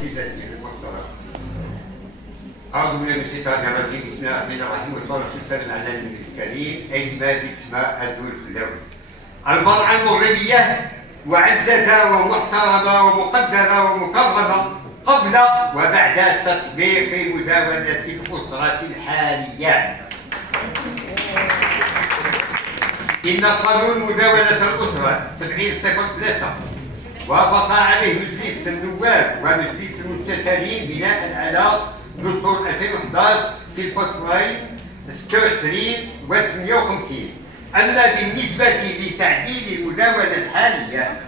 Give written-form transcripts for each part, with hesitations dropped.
سيدتي المحترمة، أعوذ بالله من الشيطان الرجيم، بسم الله الرحمن الرحيم، والصلاة والسلام على النبي الكريم. اعتماد اسماء الدول في الدولة. المرأة المغربية معززة ومحترمة ومقدرة ومكرمة قبل وبعد تطبيق مداولة الأسرة الحالية. إن قانون مداولة الأسرة 70/03 وافق عليه مجلس النواب ومجلس المستشارين بناء على دستور 2011 في الفصلين 26 و 58. أما بالنسبة لتعديل المداولة الحالية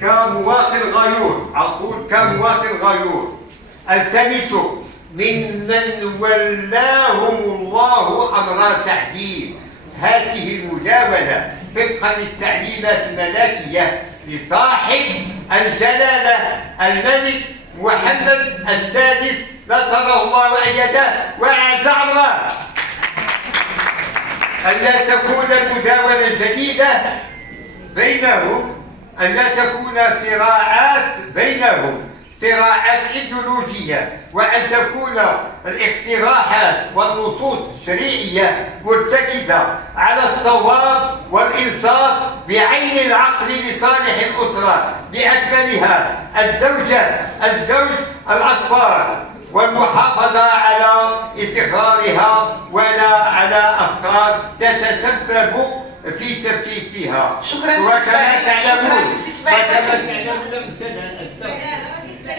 كمواطن غيور، أقول كمواطن غيور، التمس ممن ولاهم الله أمر تعديل هذه المداولة طبقا للتعليمات الملكية لصاحب الجلالة الملك محمد السادس نصره الله وأيده وأعز عمره، ألا تكون المداولة جديدة بينهم، ألا تكون صراعات بينهم، صراعات إيديولوجية، وأن تكون الاقتراحات والنصوص الشريعية مرتكزة على الصواب والإنصاف بعين العقل لصالح الأسرة بأكملها، الزوج، الأطفال، والمحافظة على استقرارها ولا على أفكار تتسبب في تفكيكها.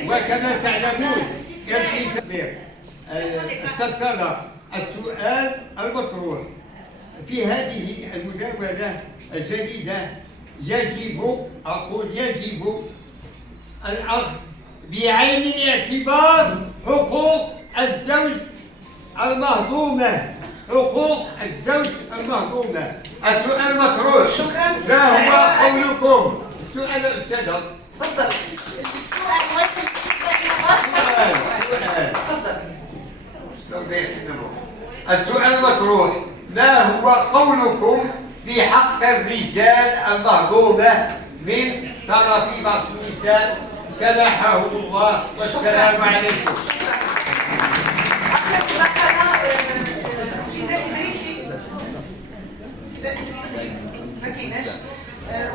وكما تعلمون تذكر السؤال المطروح في هذه المداولة الجديدة يجب الأخذ بعين الاعتبار حقوق الزوج المهضومة، السؤال مطروح. ما هو قولكم؟ السؤال الأستاذة تفضل. السؤال مطروح، ما هو قولكم في حق الرجال المهضومة من طرف بعض النساء سمحه الله، والسلام عليكم. السيدة الإدريسي ما كايناش،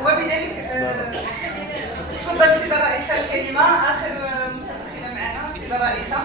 وبذلك تفضل السيدة الرئيسة الكريمة، آخر متفقين معنا السيدة الرئيسة.